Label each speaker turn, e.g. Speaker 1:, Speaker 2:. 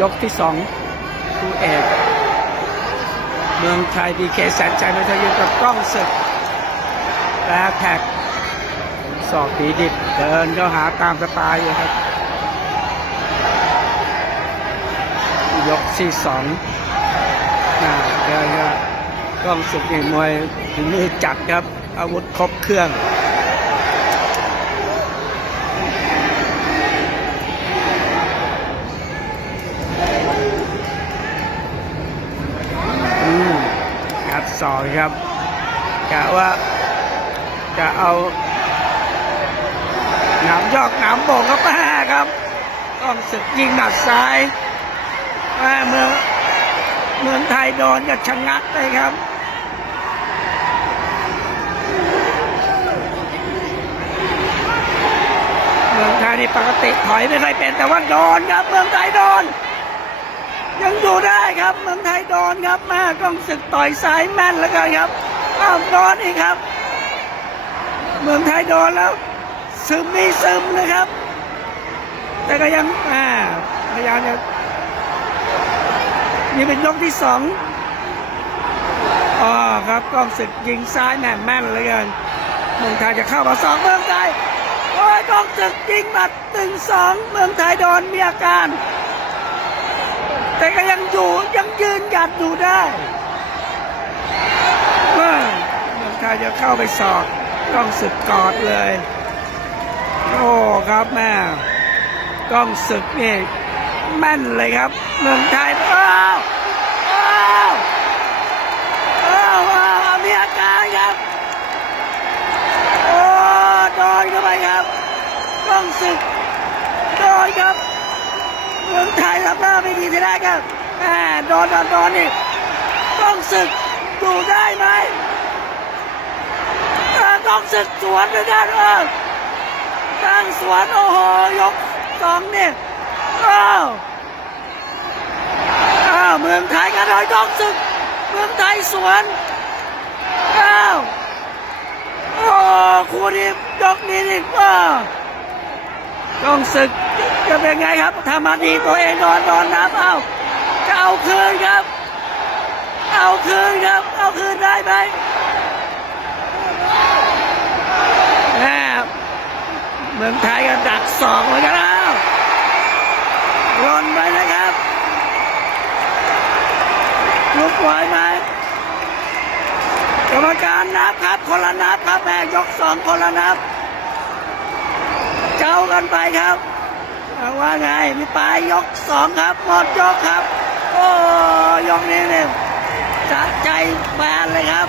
Speaker 1: ยกที่สองคู่เอกเมืองไทยดีเคแสนใจมาทยืนกับกล้องศึกและแท็กสอกผีดิบเดินเข้าหาตามสไตล์อยู่ครับ ยกที่สองน่าเดินก็กล้องศึกนี่มวยมือจัดครับ อาวุธครบเครื่อง อืมงัด สองครับกะว่าจะเอาหนามยอกหนามโบกครับแม่ครับต้องศึกยิงหนัดซ้ายแม่เมืองเมืองไทยโดนกับชะงักเลยครับเมืองไทยนี่ปกติถอยไม่ค่อยเป็นแต่ว่าโดนครับเมืองไทยโดน ยังอยู่ได้ครับเมืองไทยโดนครับแม่กล้องศึกต่อยซ้ายแม่นแล้วกันครับอ้าวโดนอีกครับ เมืองไทยโดนแล้ว ซึมมีซึมนะครับ แต่ก็ยังอ่าพยายามจะนี่เป็นยกที่สองอ๋อครับกล้องศึกยิงซ้ายแม่นแม่นเหลยกันเมืองไทยจะเข้ามาสองเมืองไทยโอ้ยกล้องศึกยิงหมัดตึงสองเมืองไทยโดนมีอาการ แต่ก็ยังอยู่ยังยืนหยัดอยู่ได้ว่าเมืองไทยจะเข้าไปสอบกล้องศึกกอดเลย โอ้ครับแม่กล้องศึกนี่แม่นเลยครับ เมืองไทยอ้าวอ้าวอ้าวอ้าวมีอาการครับโอ้โดนเข้าไปครับกล้องศึกโดนครับ เมืองไทยรับหน้าไม่ดีที่ได้ครับแหมโดนโดนโดนนี่ต้องศึกอยู่ได้ไหมต้องศึกสวนด้วยกันเออตั้งสวนโอ้โหยกสองนี่อ้าวอ้าวเมืองไทยกันหน่อยต้องศึกเมืองไทยสวนอ้าวโอ้คู่นี้ยกนี้นี่อ้าว ต้องศึกจะเป็นไงครับทำมาดีตัวเองนอนนอนน้ำเอาจะเอาคืนครับ เอาคืนครับ เอาคืนได้ไหมแหมเมืองไทยก็ดักสองเลยกันแล้วลนไปนะครับลุกไหวไหมกรรมการนับครับ คนละนับครับแม่ยกสองคนละนับ เข้ากันไปครับว่าไงพี่ปายยกสองครับหมดยกครับ โอ้ยกนี้เนี่ยสะใจแฟนเลยครับ